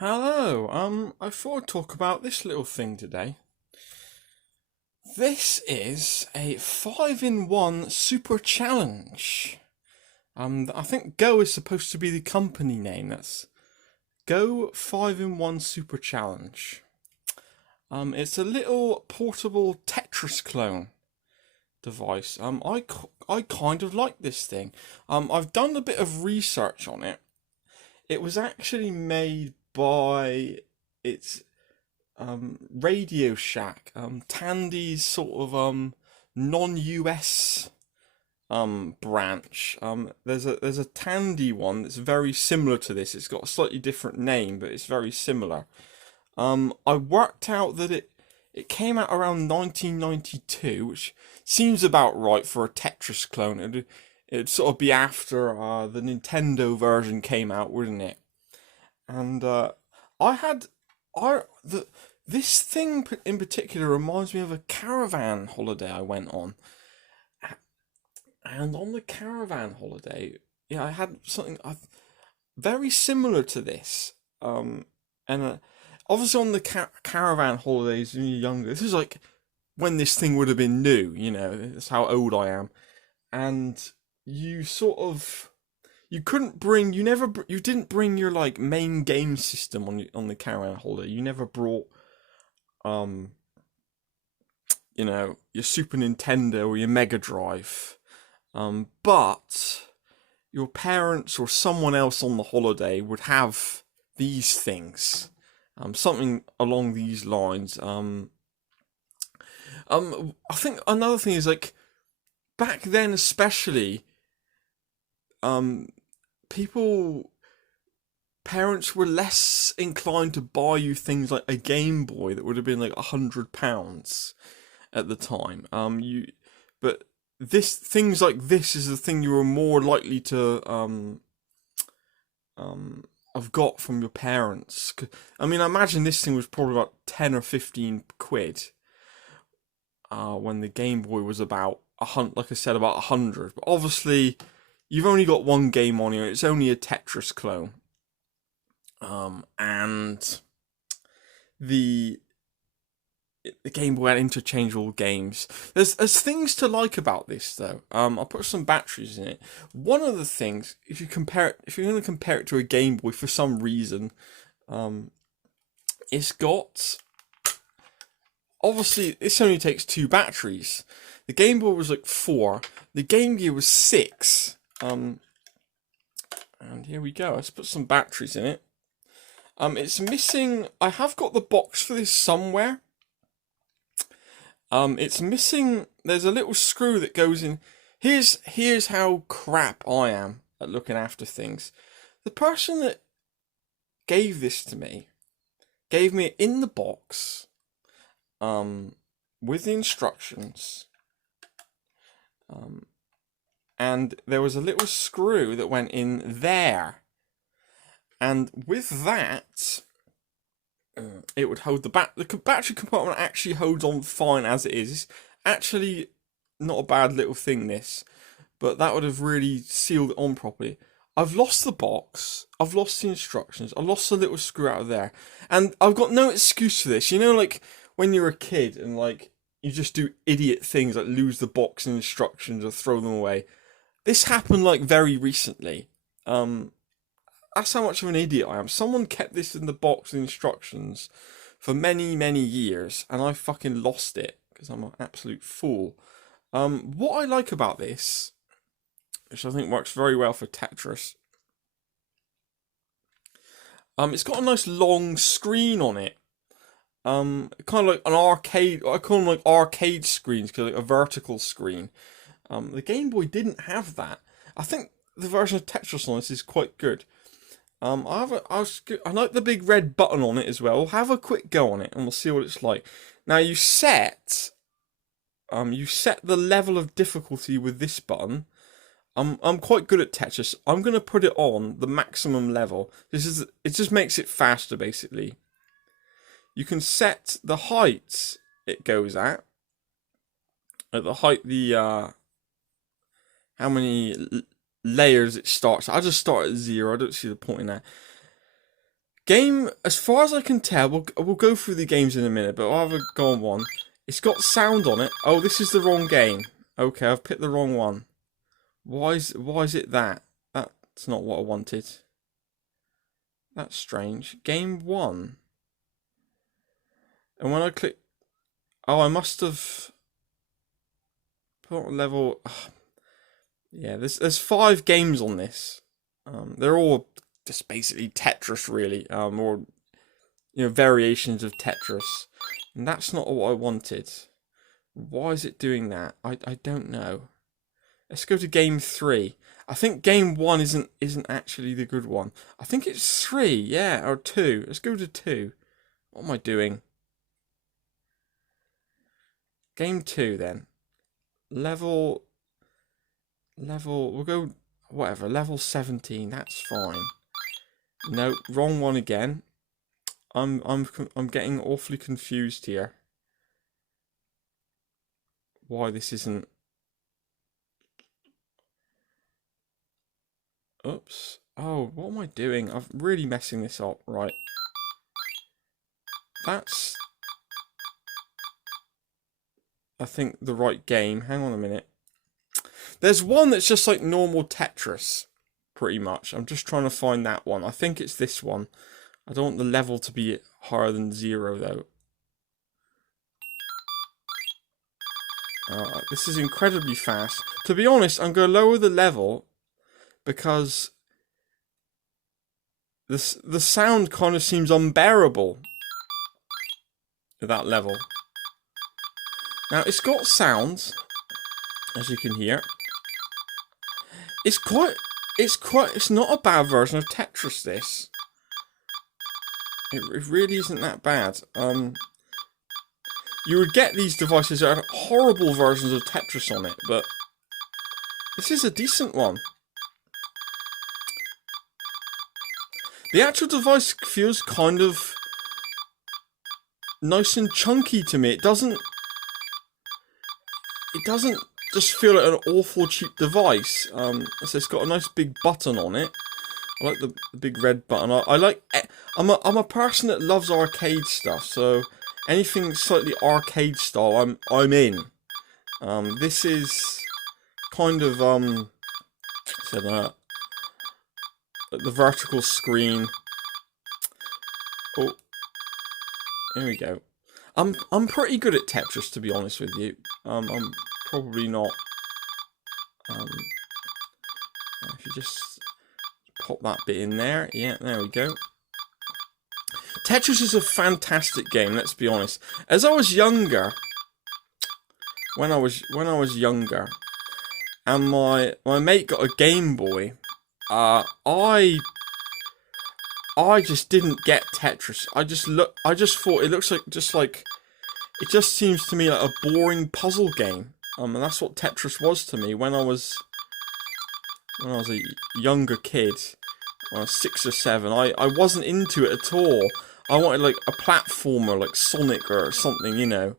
Hello, I thought I'd talk about this little thing today. This is a 5-in-1 super challenge. I think Go is supposed to be the company name. That's Go 5-in-1 Super Challenge. It's a little portable Tetris clone device. I kind of like this thing. I've done a bit of research on it. It was actually made by its RadioShack, Tandy's sort of non-US branch. There's a Tandy one that's very similar to this. It's got a slightly different name, but it's very similar. I worked out that it came out around 1992, which seems about right for a Tetris clone. It'd sort of be after the Nintendo version came out, wouldn't it? And I had I the this thing in particular reminds me of a caravan holiday I went on, and on the caravan holiday, yeah, I had something very similar to this. And obviously on the caravan holidays when you're younger, this is like when this thing would have been new. That's how old I am, and you sort of you couldn't bring you didn't bring your like main game system on the caravan holiday. You never brought um your Super Nintendo or your Mega Drive. But your parents or someone else on the holiday would have these things. Something along these lines. I think another thing is like back then especially people parents were less inclined to buy you things like a Game Boy that would have been like £100 at the time. But this things like this is the thing you were more likely to have got from your parents. I mean, I imagine this thing was probably about 10 or 15 quid. When the Game Boy was about like I said, about 100. But obviously, you've only got one game on here. It's only a Tetris clone. And the Game Boy had interchangeable games. There's things to like about this though. I'll put some batteries in it. One of the things, if you're going to compare it to a Game Boy for some reason, it's got obviously this only takes 2 batteries. The Game Boy was like 4. The Game Gear was 6. And here we go. Let's put some batteries in it. It's missing. I have got the box for this somewhere. It's missing. There's a little screw that goes in. Here's how crap I am at looking after things. The person that gave this to me gave me it in the box, with the instructions. And there was a little screw that went in there. And with that, it would hold the battery compartment actually holds on fine as it is. It's actually not a bad little thing, this, but that would have really sealed it on properly. I've lost the box, I've lost the instructions, I lost the little screw out of there, and I've got no excuse for this. Like when you're a kid and like you just do idiot things like lose the box and instructions or throw them away. This happened like very recently. That's how much of an idiot I am. Someone kept this in the box with instructions for many, many years, and I fucking lost it because I'm an absolute fool. What I like about this, which I think works very well for Tetris, it's got a nice long screen on it. Kind of like an arcade. I call them like arcade screens because like a vertical screen. The Game Boy didn't have that. I think the version of Tetris on this is quite good. I like the big red button on it as well. Have a quick go on it, and we'll see what it's like. Now you set the level of difficulty with this button. I'm quite good at Tetris. I'm gonna put it on the maximum level. It just makes it faster basically. You can set the height it goes at the height how many layers it starts. I just start at 0. I don't see the point in that. Game, as far as I can tell, we'll go through the games in a minute, but I'll have a go on one. It's got sound on it. Oh, this is the wrong game. Okay, I've picked the wrong one. Why is it that? That's not what I wanted. That's strange. Game 1. And when I click... Oh, I must have... put on level... Yeah, there's 5 games on this. They're all just basically Tetris, really. Or, variations of Tetris. And that's not what I wanted. Why is it doing that? I don't know. Let's go to game 3. I think game 1 isn't actually the good one. I think it's 3, yeah, or 2. Let's go to 2. What am I doing? Game 2 then. Level, we'll go, whatever, level 17, that's fine. No, wrong one again. I'm getting awfully confused here. Why this isn't... Oops. Oh, what am I doing? I'm really messing this up, right. That's... I think the right game. Hang on a minute. There's one that's just like normal Tetris, pretty much. I'm just trying to find that one. I think it's this one. I don't want the level to be higher than 0, though. This is incredibly fast. To be honest, I'm going to lower the level because the sound kind of seems unbearable at that level. Now, it's got sounds, as you can hear. It's not a bad version of Tetris, this. It really isn't that bad. You would get these devices that had horrible versions of Tetris on it, but this is a decent one. The actual device feels kind of nice and chunky to me. It doesn't just feel like an awful cheap device. So it's got a nice big button on it. I like the big red button. I'm a person that loves arcade stuff, so anything slightly arcade style, I'm in. This is kind of the vertical screen. Oh, there we go. I'm pretty good at Tetris, to be honest with you. I'm probably not. If you just pop that bit in there, yeah, there we go. Tetris is a fantastic game. Let's be honest. As I was younger, when I was younger, and my mate got a Game Boy, I just didn't get Tetris. I just thought it looks like it just seems to me like a boring puzzle game. And that's what Tetris was to me when I was a younger kid. When I was 6 or 7, I wasn't into it at all. I wanted like a platformer like Sonic or something, you know.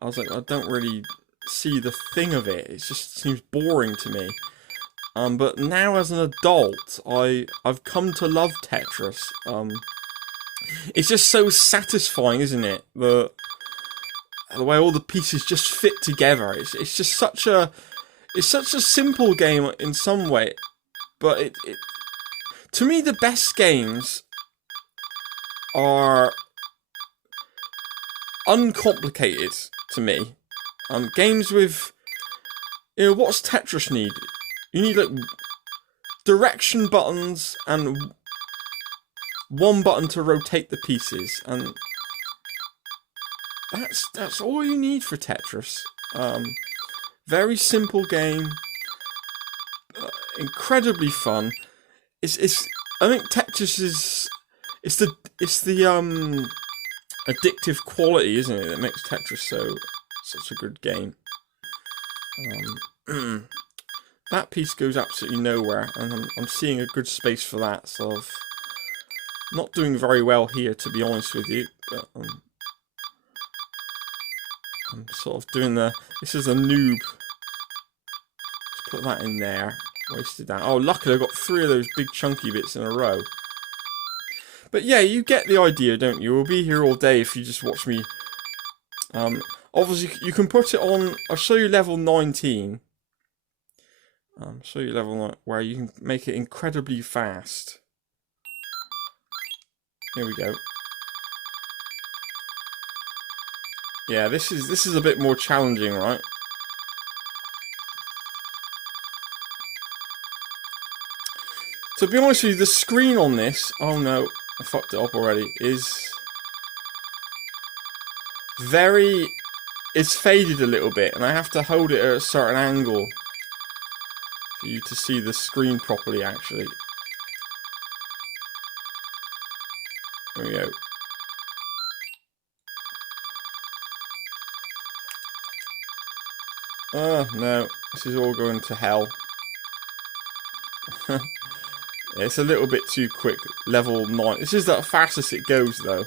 I was like, I don't really see the thing of it. It just seems boring to me. But now as an adult, I've come to love Tetris. It's just so satisfying, isn't it? The way all the pieces just fit together. It's just such a simple game in some way, but it to me the best games are uncomplicated to me. Games with, what's Tetris need? You need like direction buttons and one button to rotate the pieces, and that's all you need for Tetris. Very simple game, incredibly fun. I think Tetris is the addictive quality, isn't it, that makes Tetris such a good game. That piece goes absolutely nowhere, and I'm seeing a good space for that, so I'm not doing very well here, to be honest with you. But, I'm sort of doing this is a noob. Let's put that in there. Wasted that. Oh, luckily I got 3 of those big chunky bits in a row. But yeah, you get the idea, don't you? We'll be here all day if you just watch me. Obviously, you can put it on. I'll show you level 19. Show you level 9 where you can make it incredibly fast. Here we go. Yeah, this is a bit more challenging, right? To be honest with you, the screen on this, oh no, I fucked it up already, it's faded a little bit, and I have to hold it at a certain angle for you to see the screen properly, actually. There we go. Oh no, this is all going to hell. It's a little bit too quick. Level 9. This is the fastest it goes, though.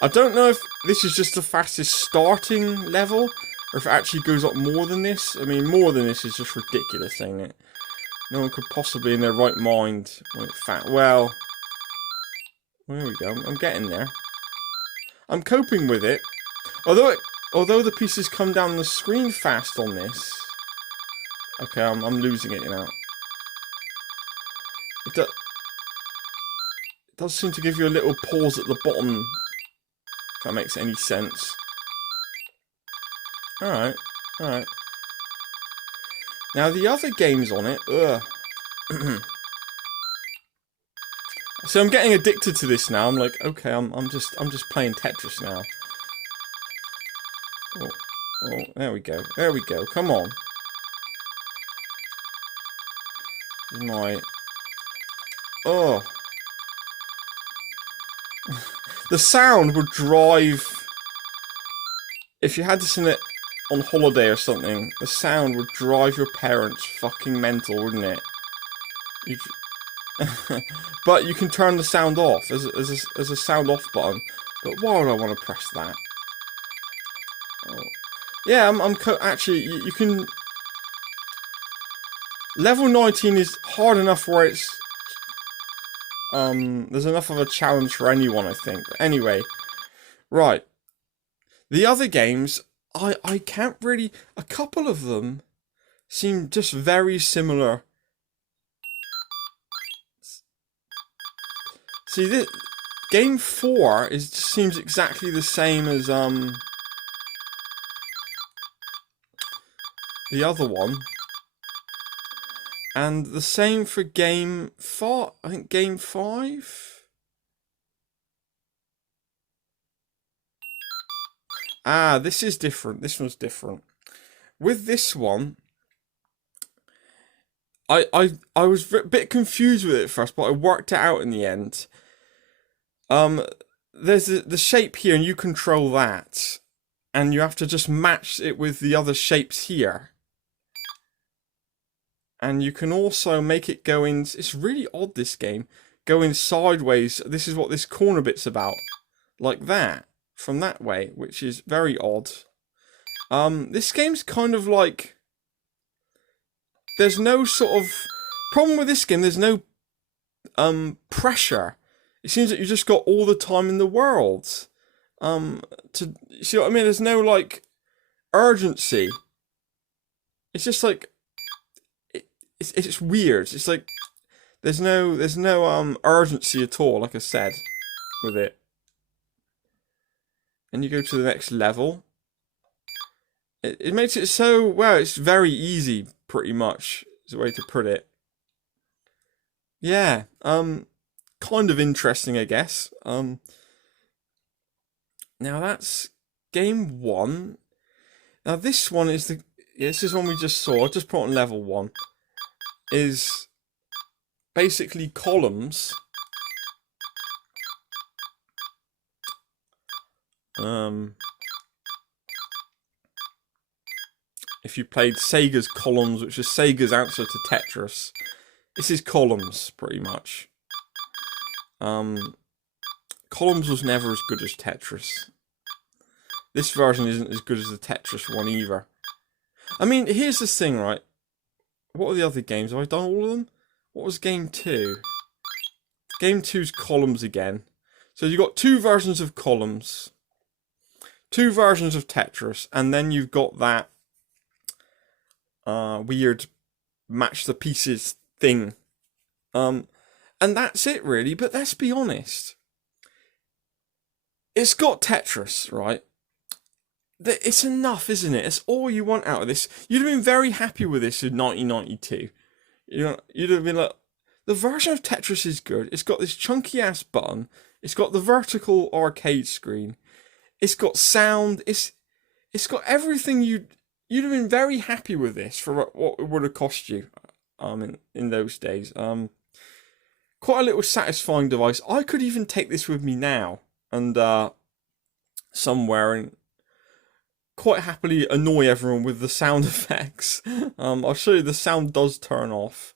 I don't know if this is just the fastest starting level, or if it actually goes up more than this. I mean, more than this is just ridiculous, ain't it? No one could possibly in their right mind want it fat. Well, there we go. I'm getting there. I'm coping with it. Although the pieces come down the screen fast on this. Okay, I'm losing it now. It does seem to give you a little pause at the bottom, if that makes any sense. Alright, alright. Now the other games on it, So I'm getting addicted to this now. I'm like, okay, I'm just playing Tetris now. Oh, there we go. There we go. Come on. Oh. The sound would drive... If you had this in it on holiday or something, the sound would drive your parents fucking mental, wouldn't it? But you can turn the sound off. There's a sound off button. But why would I want to press that? Oh. Yeah, actually, you can... Level 19 is hard enough where it's... there's enough of a challenge for anyone, I think. But anyway, right. The other games, I can't really... A couple of them seem just very similar. See, this game 4 seems exactly the same as the other one. And the same for game 4, I think game 5? Ah, this is different. This one's different. With this one, I was a bit confused with it at first, but I worked it out in the end. There's the shape here, and you control that. And you have to just match it with the other shapes here. And you can also make it go in... It's really odd, this game. Go in sideways. This is what this corner bit's about. Like that. From that way. Which is very odd. This game's kind of like... There's no sort of... Problem with this game, there's no pressure. It seems that you just got all the time in the world. See what I mean? There's no, like, urgency. It's just like... It's weird. It's like there's no urgency at all, like I said, with it. And you go to the next level. It makes it so well. It's very easy, pretty much. Is the way to put it. Yeah. Kind of interesting, I guess. Now that's game 1. Now this one is this is one we just saw. I just put on level 1. Is basically columns. If you played Sega's Columns, which is Sega's answer to Tetris, this is Columns, pretty much. Columns was never as good as Tetris. This version isn't as good as the Tetris one either. I mean, here's the thing, right? What are the other games? Have I done all of them? What was game 2? Game 2's columns again. So you've got two versions of columns, two versions of Tetris, and then you've got that weird match the pieces thing. And that's it really, but let's be honest. It's got Tetris, right? It's enough, isn't it? It's all you want out of this. You'd have been very happy with this in 1992. You know, you'd have been like, the version of Tetris is good. It's got this chunky ass button. It's got the vertical arcade screen. It's got sound. It's got everything you'd have been very happy with this for what it would have cost you. In those days. Quite a little satisfying device. I could even take this with me now and somewhere and quite happily annoy everyone with the sound effects. I'll show you the sound does turn off.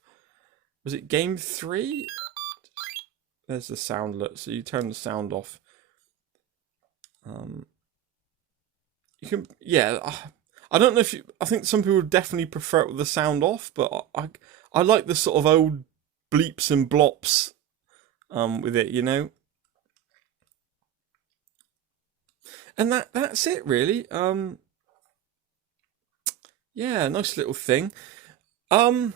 Was it game 3? There's the soundlet, so you turn the sound off. You can, yeah. I don't know if you. I think some people would definitely prefer it with the sound off, but I like the sort of old bleeps and blops with it, you know. And that's it really. Yeah, nice little thing. I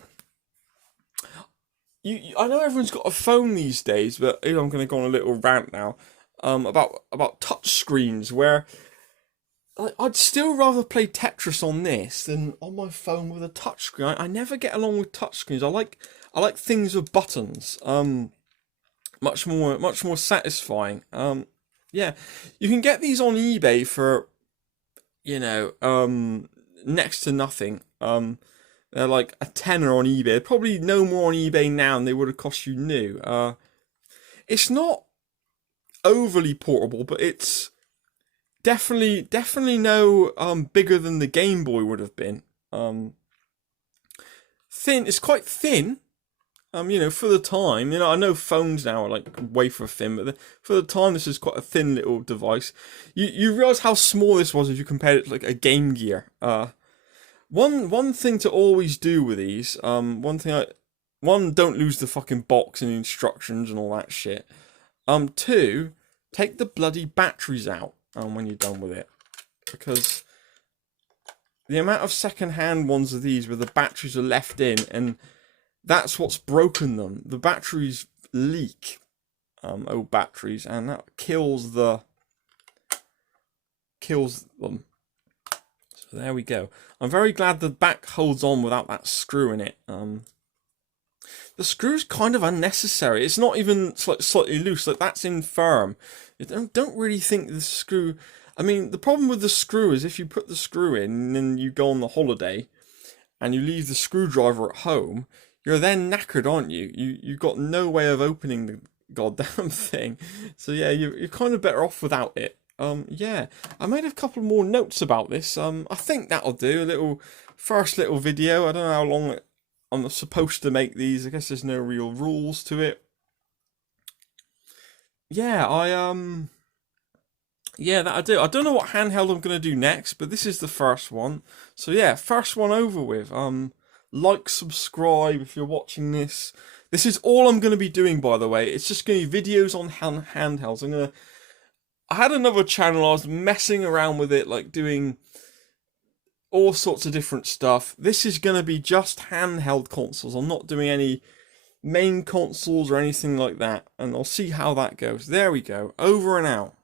know everyone's got a phone these days, but you know, I'm going to go on a little rant now about touch screens where I'd still rather play Tetris on this than on my phone with a touchscreen. I never get along with touchscreens. I like things with buttons. Much more satisfying. Yeah, you can get these on eBay for, you know, next to nothing. They're like a tenner on eBay. They're probably no more on eBay now than they would have cost you new. It's not overly portable, but it's definitely no bigger than the Game Boy would have been. Thin. It's quite thin. You know, for the time, you know, I know phones now are like wafer thin, but for the time, this is quite a thin little device. You realise how small this was if you compared it to like a Game Gear. One thing to always do with these, don't lose the fucking box and instructions and all that shit. Two, take the bloody batteries out when you're done with it, because the amount of second-hand ones of these where the batteries are left in, and that's what's broken them. The batteries leak, old batteries, and that kills them. So there we go. I'm very glad the back holds on without that screw in it. The screw's kind of unnecessary. It's not even slightly loose. Like, that's infirm. I don't really think the screw. I mean, the problem with the screw is if you put the screw in and then you go on the holiday and you leave the screwdriver at home, you're then knackered, aren't you? You've got no way of opening the goddamn thing. So yeah, you're kind of better off without it. Yeah, I made a couple more notes about this. I think that'll do. First little video. I don't know how long I'm supposed to make these. I guess there's no real rules to it. Yeah, yeah, that'll do. I don't know what handheld I'm gonna do next, but this is the first one. So yeah, first one over with. Like, subscribe if you're watching this. This is all I'm going to be doing, by the way. It's just going to be videos on handhelds. I had another channel, I was messing around with it, like doing all sorts of different stuff. This is going to be just handheld consoles. I'm not doing any main consoles or anything like that. And I'll see how that goes. There we go. Over and out.